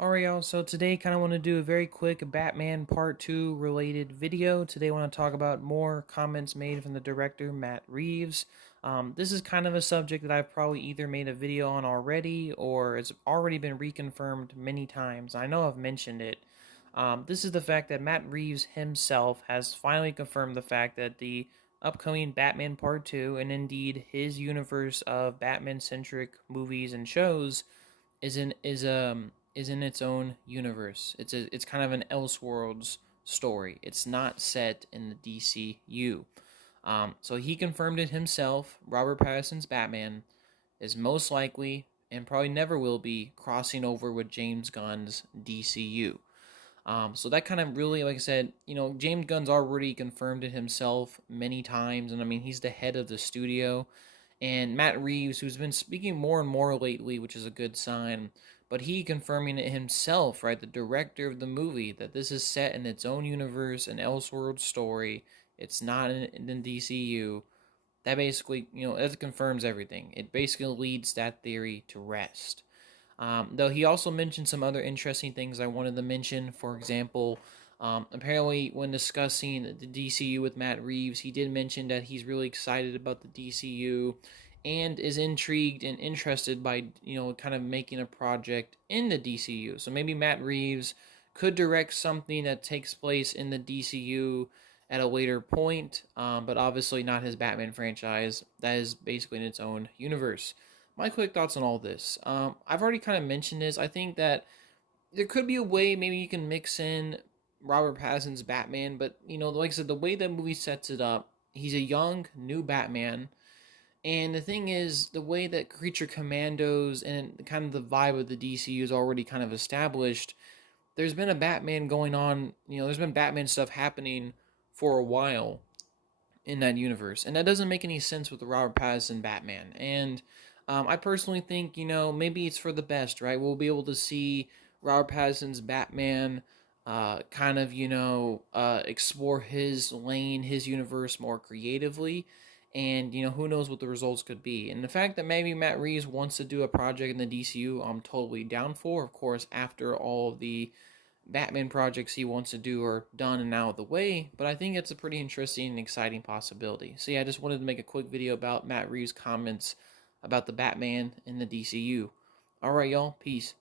Alright y'all, so today kind of want to do a very quick Batman Part 2 related video. Today I want to talk about more comments made from the director, Matt Reeves. This is kind of a subject that I've probably either made a video on already or it's already been reconfirmed many times. I know I've mentioned it. This is the fact that Matt Reeves himself has finally confirmed the fact that the upcoming Batman Part 2, and indeed his universe of Batman-centric movies and shows, is in its own universe. It's kind of an Elseworlds story. It's not set in the DCU. So he confirmed it himself. Robert Pattinson's Batman is most likely and probably never will be crossing over with James Gunn's DCU. So that kind of really, like I said, James Gunn's already confirmed it himself many times, and I mean he's the head of the studio, and Matt Reeves, who's been speaking more and more lately, which is a good sign, but he confirming it himself, right, the director of the movie, that this is set in its own universe, an Elseworld story. It's not in the DCU. That basically, it confirms everything. It basically leads that theory to rest. Though he also mentioned some other interesting things I wanted to mention. For example, apparently when discussing the DCU with Matt Reeves, he did mention that he's really excited about the DCU and is intrigued and interested by, kind of making a project in the DCU. So maybe Matt Reeves could direct something that takes place in the DCU at a later point, but obviously not his Batman franchise. That is basically in its own universe. My quick thoughts on all this. I've already kind of mentioned this. I think that there could be a way maybe you can mix in Robert Pattinson's Batman, but like I said, the way that movie sets it up, he's a young new Batman, and the thing is, the way that Creature Commandos and kind of the vibe of the DCU is already kind of established. There's been a Batman going on. There's been Batman stuff happening for a while in that universe, and that doesn't make any sense with the Robert Pattinson Batman. And I personally think maybe it's for the best, right? We'll be able to see Robert Pattinson's Batman kind of explore his lane, his universe more creatively, and who knows what the results could be. And the fact that maybe Matt Reeves wants to do a project in the DCU, I'm totally down for. Of course, after all of the Batman projects he wants to do are done and out of the way, but I think it's a pretty interesting and exciting possibility. So yeah, I just wanted to make a quick video about Matt Reeves' comments about the Batman in the DCU. Alright, y'all, peace.